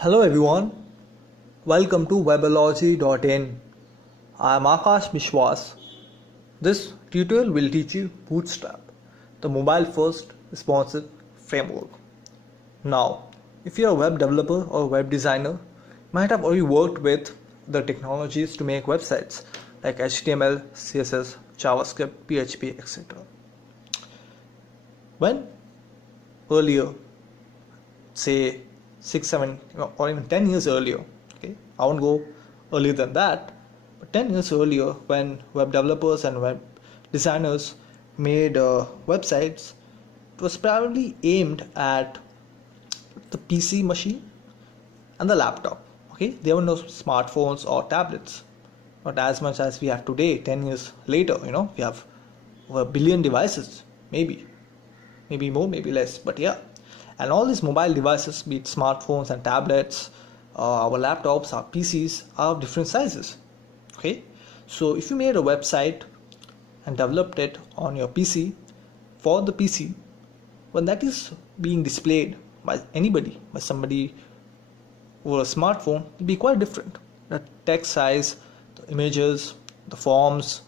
Hello everyone, welcome to webology.in. I am Aakash Biswas. This tutorial will teach you Bootstrap, the mobile first responsive framework. Now, if you are a web developer or web designer, you might have already worked with the technologies to make websites like HTML, CSS, JavaScript, PHP, etc. When earlier, say 6, 7 or even 10 years earlier, okay, I won't go earlier than that, but 10 years earlier when web developers and web designers made websites, it was primarily aimed at the PC machine and the laptop. Okay, there were no smartphones or tablets, not as much as we have today. 10 years later, we have over a billion devices, maybe more, maybe less, but yeah. And all these mobile devices, be it smartphones and tablets, our laptops, our PCs, are of different sizes. Okay, so if you made a website and developed it on your PC for the PC, when that is being displayed by anybody, by somebody over a smartphone, it will be quite different. The text size, the images, the forms,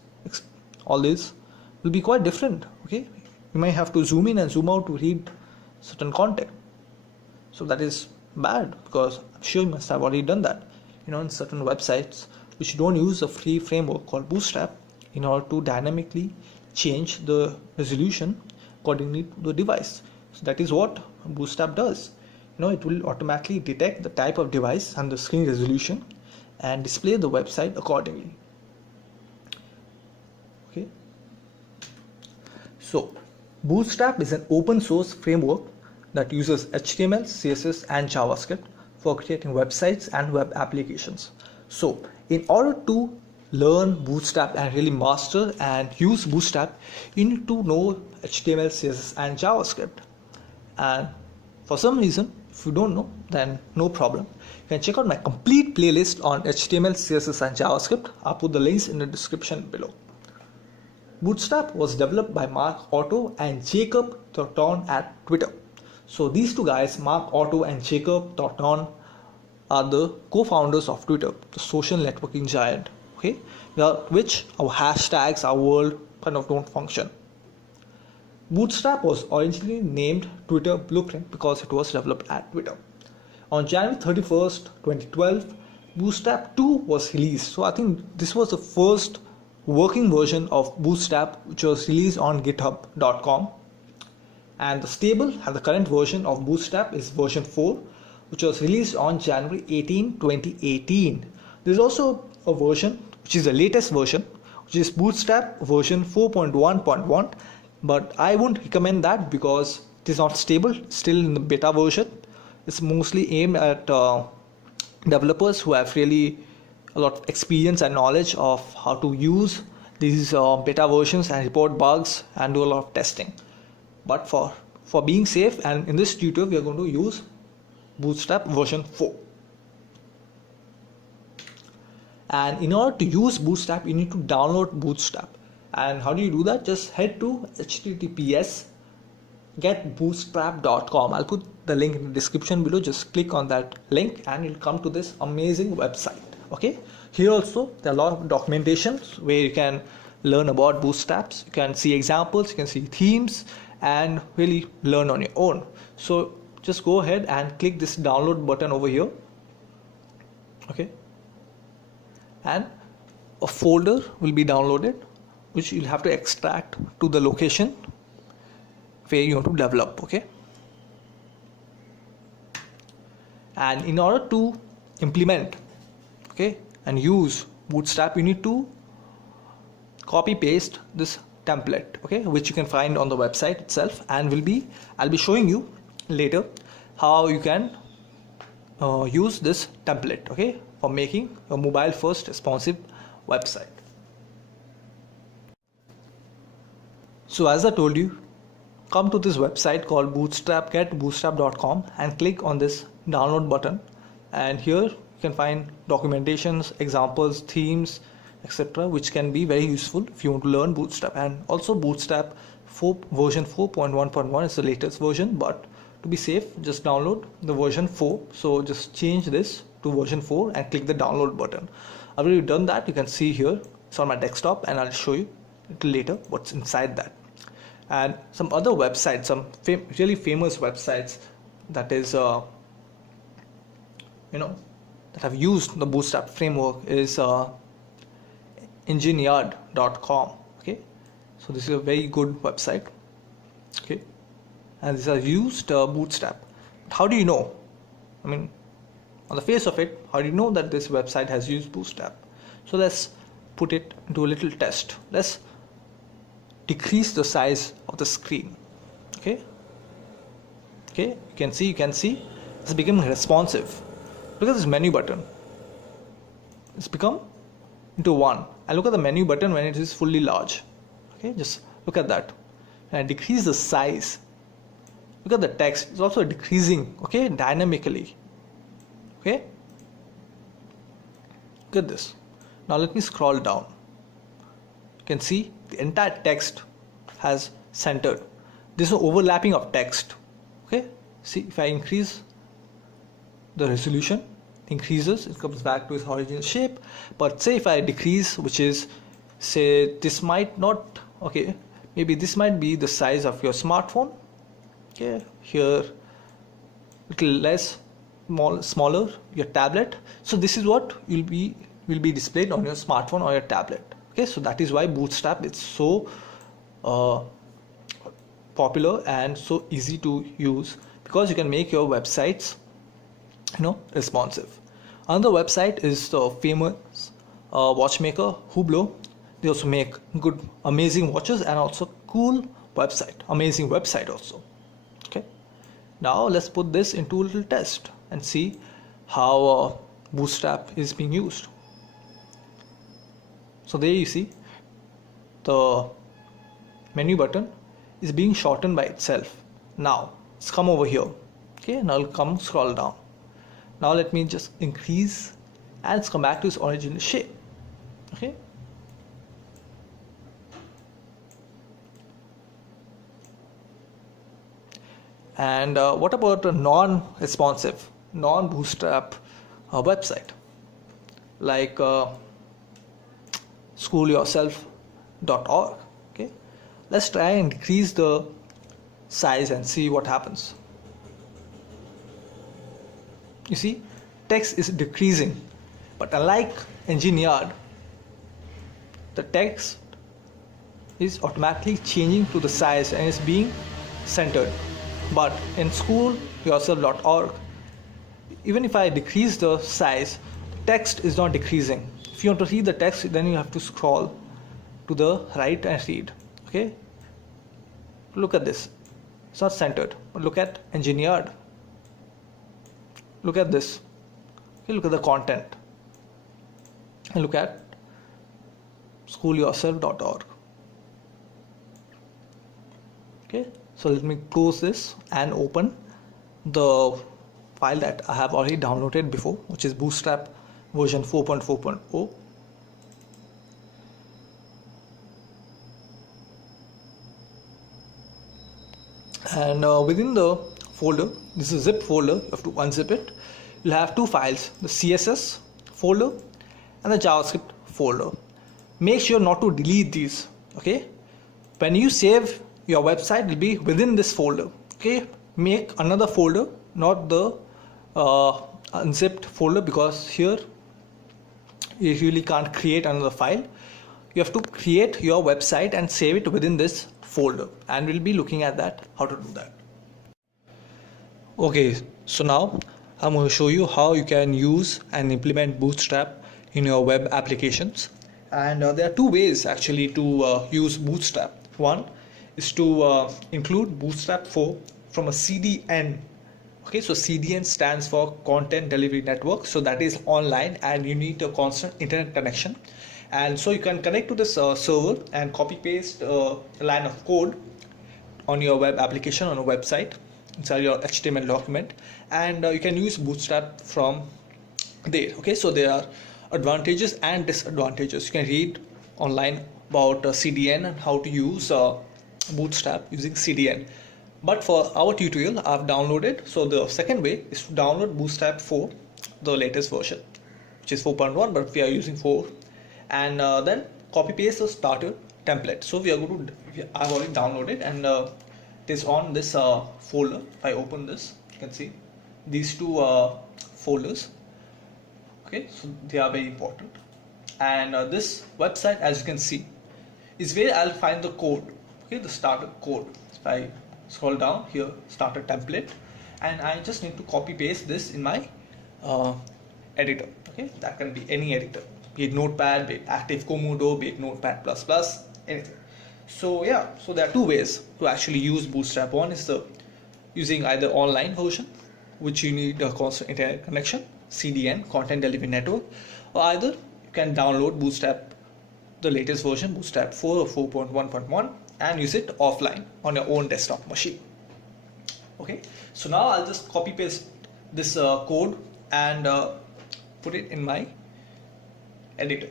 all this will be quite different. Okay, you might have to zoom in and zoom out to read certain content. So that is bad, because I'm sure you must have already done that. In certain websites which don't use a free framework called Bootstrap in order to dynamically change the resolution accordingly to the device. So that is what Bootstrap does. It will automatically detect the type of device and the screen resolution and display the website accordingly. Okay. So Bootstrap is an open source framework that uses HTML, CSS and JavaScript for creating websites and web applications. So in order to learn Bootstrap and really master and use Bootstrap, you need to know HTML, CSS and JavaScript. And for some reason, if you don't know, then no problem. You can check out my complete playlist on HTML, CSS and JavaScript. I'll put the links in the description below. Bootstrap was developed by Mark Otto and Jacob Thornton at Twitter. So these two guys, Mark Otto and Jacob Thornton, are the co-founders of Twitter, the social networking giant, okay, without which our hashtags, our world kind of don't function. Bootstrap was originally named Twitter Blueprint because it was developed at Twitter. On January 31st, 2012, Bootstrap 2 was released. So I think this was the first working version of Bootstrap which was released on github.com. And the stable and the current version of Bootstrap is version 4, which was released on January 18, 2018. There's also a version which is the latest version, which is Bootstrap version 4.1.1, but I won't recommend that because it is not stable, still in the beta version. It's mostly aimed at developers who have really a lot of experience and knowledge of how to use these beta versions and report bugs and do a lot of testing. But for being safe, and in this tutorial we are going to use Bootstrap version 4. And in order to use Bootstrap, you need to download Bootstrap. And how do you do that? Just head to https://getbootstrap.com. I'll put the link in the description below. Just click on that link and you'll come to this amazing website. Okay, here also there are a lot of documentations where you can learn about Bootstraps. You can see examples, you can see themes, and really learn on your own. So just go ahead and click this download button over here. Okay, and a folder will be downloaded which you'll have to extract to the location where you want to develop. Okay, and in order to implement, okay, and use Bootstrap, you need to copy paste this template, okay, which you can find on the website itself, and I'll be showing you later how you can use this template, okay, for making a mobile first responsive website. So as I told you, come to this website called getbootstrap.com and click on this download button, and here you can find documentations, examples, themes, etc., which can be very useful if you want to learn Bootstrap. And also Bootstrap version 4.1.1 is the latest version, but to be safe, just download the version 4. So just change this to version 4 and click the download button. I've already done that. You can see here it's on my desktop, and I'll show you a little later what's inside that. And some other websites, some really famous websites that is that have used the Bootstrap framework is engineered.com. Okay, so this is a very good website. Okay, and these are used Bootstrap. But how do you know? I mean, on the face of it, how do you know that this website has used Bootstrap? So let's put it into a little test. Let's decrease the size of the screen. Okay, you can see it's becoming responsive. Look at this menu button. It's become into 1, and look at the menu button when it is fully large. Okay, just look at that. And decrease the size. Look at the text, it's also decreasing, okay, dynamically. Okay, look at this. Now let me scroll down. You can see the entire text has centered. There's no overlapping of text. Okay, see, if I increase the resolution, increases, it comes back to its original shape. But say if I decrease, which is, say, this might not, okay, maybe this might be the size of your smartphone. Okay, here little less, smaller, your tablet. So this is what will be displayed on your smartphone or your tablet. Okay, so that is why Bootstrap is so popular and so easy to use, because you can make your websites responsive. Another website is the famous watchmaker Hublot. They also make good, amazing watches, and also cool website, amazing website also. Okay, now let's put this into a little test and see how Bootstrap is being used. So there you see the menu button is being shortened by itself. Now let's come over here. Okay, now I'll come scroll down. Now let me just increase, and it's come back to its original shape. Okay, and what about a non-responsive, non-Bootstrap website like schoolyourself.org? Okay, let's try and decrease the size and see what happens. You see, text is decreasing, but unlike Engineered, the text is automatically changing to the size and is being centered. But in schoolyourself.org, even if I decrease the size, text is not decreasing. If you want to read the text, then you have to scroll to the right and read. Okay, look at this, it's not centered. But look at Engineered. Look at this. Okay, look at the content, and look at schoolyourself.org. Okay, so let me close this and open the file that I have already downloaded before, which is Bootstrap version 4.4.0. And within the folder, this is a zip folder, you have to unzip it. You'll have two files, the CSS folder and the JavaScript folder. Make sure not to delete these. Okay, when you save your website, it will be within this folder. Okay, make another folder, not the unzipped folder, because here you really can't create another file. You have to create your website and save it within this folder, and we'll be looking at that, how to do that. Okay, so now I'm going to show you how you can use and implement Bootstrap in your web applications. And there are two ways actually to use Bootstrap. One is to include Bootstrap 4 from a CDN. Okay, so CDN stands for Content Delivery Network. So that is online, and you need a constant internet connection. And so you can connect to this server and copy paste a line of code on your web application, on a website, inside your HTML document, and you can use Bootstrap from there. Okay, so there are advantages and disadvantages. You can read online about CDN and how to use Bootstrap using CDN. But for our tutorial, I've downloaded. So the second way is to download Bootstrap 4, the latest version, which is 4.1, but we are using 4, and then copy paste the starter template. So we are going to, I've already downloaded, and it is on this folder. If I open this, you can see these two folders. Okay, so they are very important. And this website, as you can see, is where I'll find the code. Okay, the starter code. If I scroll down here, starter template, and I just need to copy paste this in my editor. Okay, that can be any editor, be it Notepad, be it Active Komodo, be it Notepad++, anything. So yeah, so there are two ways to actually use Bootstrap. One is the using either online version, which you need a constant internet connection, CDN, Content Delivery Network, or either you can download Bootstrap, the latest version, Bootstrap 4 or 4.1.1, and use it offline on your own desktop machine. Okay, so now I'll just copy paste this code and put it in my editor.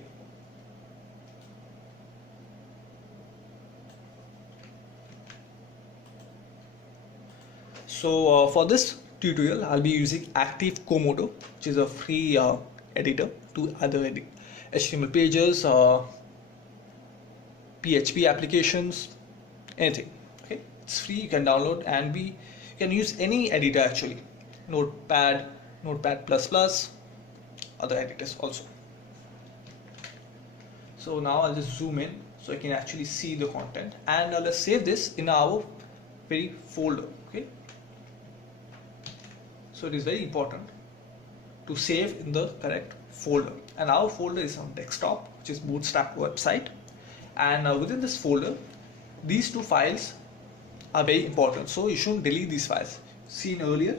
So for this tutorial, I'll be using Active Komodo, which is a free editor to either edit HTML pages, PHP applications, anything. Okay, it's free, you can download, and you can use any editor actually, Notepad, Notepad++, other editors also. So now I'll just zoom in so I can actually see the content, and let's save this in our very folder. Okay, so it is very important to save in the correct folder, and our folder is on desktop, which is Bootstrap website, and within this folder these two files are very important, so you shouldn't delete these files. Seen earlier,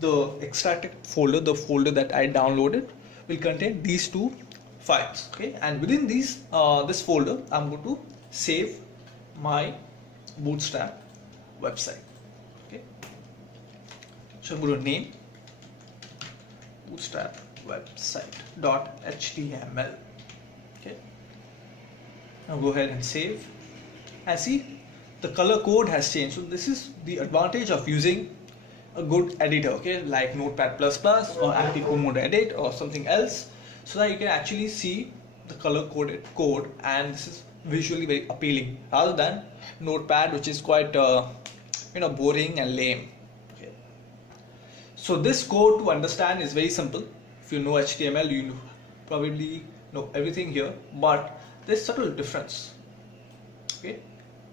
the extracted folder, the folder that I downloaded, will contain these two files. Okay, and within these this folder, I'm going to save my Bootstrap website. Okay, so I'm going to name Bootstrap website.html. Okay, now go ahead and save, and see the color code has changed. So this is the advantage of using a good editor, okay, like Notepad++ or Active Komodo Edit or something else, so that you can actually see the color coded code, and this is visually very appealing rather than Notepad, which is quite boring and lame. Okay, so this code to understand is very simple. If you know HTML, you probably know everything here, but there's subtle difference. Okay,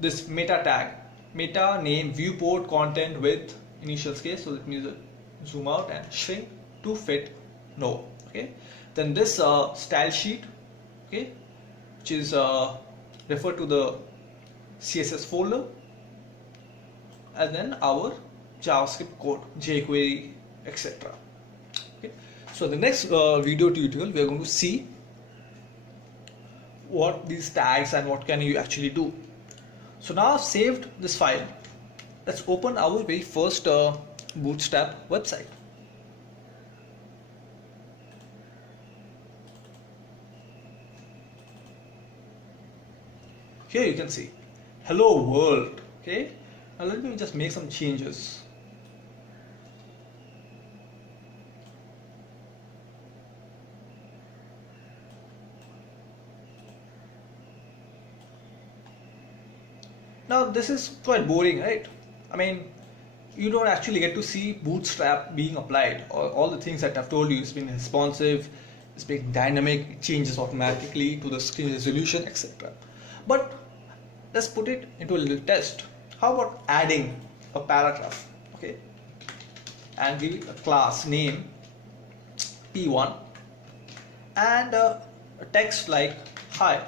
this meta tag, meta name, viewport, content, width, initial case, so let me zoom out and shrink to fit no. Okay, then this style sheet, okay, which is referred to the CSS folder, and then our JavaScript code, jQuery, etc. Okay, so the next video tutorial we are going to see what these tags and what can you actually do. So now I've saved this file. Let's open our very first Bootstrap website. Here you can see hello world. Okay, now let me just make some changes. Now this is quite boring, right? I mean, you don't actually get to see Bootstrap being applied, or all the things that I've told you. It's been responsive, it's being dynamic, it changes automatically to the screen resolution, etc. But let's put it into a little test. How about adding a paragraph, okay, and give it a class name p1 and a text like hi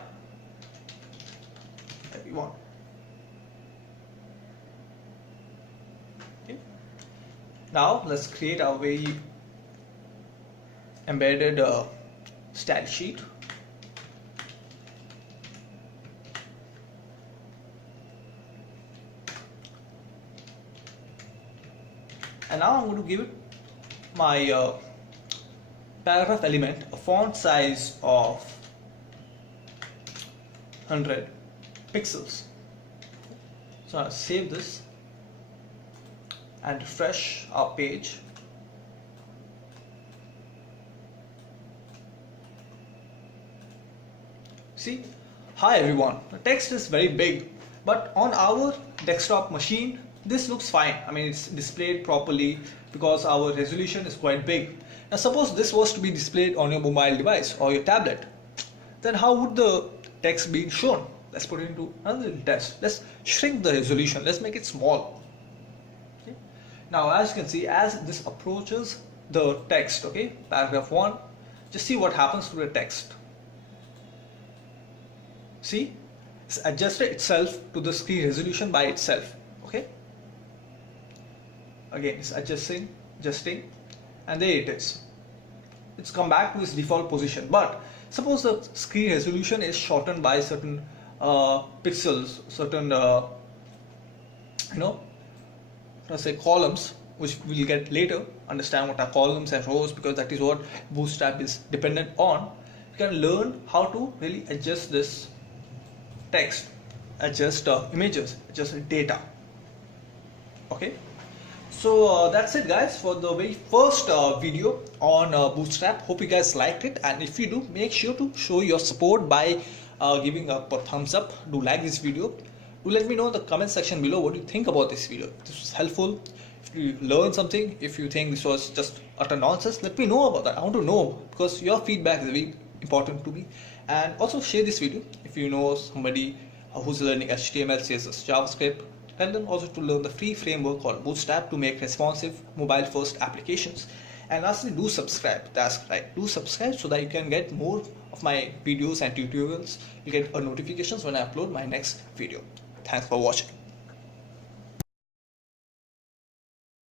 everyone. Okay. Now let's create our very embedded style sheet. And now I'm going to give it my paragraph element a font size of 100 pixels. So I'll save this and refresh our page. See, hi everyone, the text is very big, but on our desktop machine this looks fine. I mean, it's displayed properly because our resolution is quite big. Now suppose this was to be displayed on your mobile device or your tablet, then how would the text be shown? Let's put it into another little test. Let's shrink the resolution, let's make it small. Okay. Now as you can see, as this approaches the text, okay, paragraph 1, just see what happens to the text. See, it's adjusted itself to the screen resolution by itself. Okay, again it's adjusting, and there it is. It's come back to its default position. But suppose the screen resolution is shortened by certain pixels, certain let's say columns, which we'll get later. Understand what are columns and rows, because that is what Bootstrap is dependent on. You can learn how to really adjust this text, adjust images, adjust data. Okay, so that's it guys for the very first video on Bootstrap. Hope you guys liked it, and if you do, make sure to show your support by giving a thumbs up. Do like this video. Do let me know in the comment section below what you think about this video. If this was helpful, if you learned something, if you think this was just utter nonsense, let me know about that. I want to know, because your feedback is very important to me. And also share this video if you know somebody who's learning HTML, CSS, JavaScript. Tell them also to learn the free framework called Bootstrap to make responsive mobile first applications. And lastly, do subscribe. That's right, do subscribe so that you can get more of my videos and tutorials. You get notifications when I upload my next video. Thanks for watching.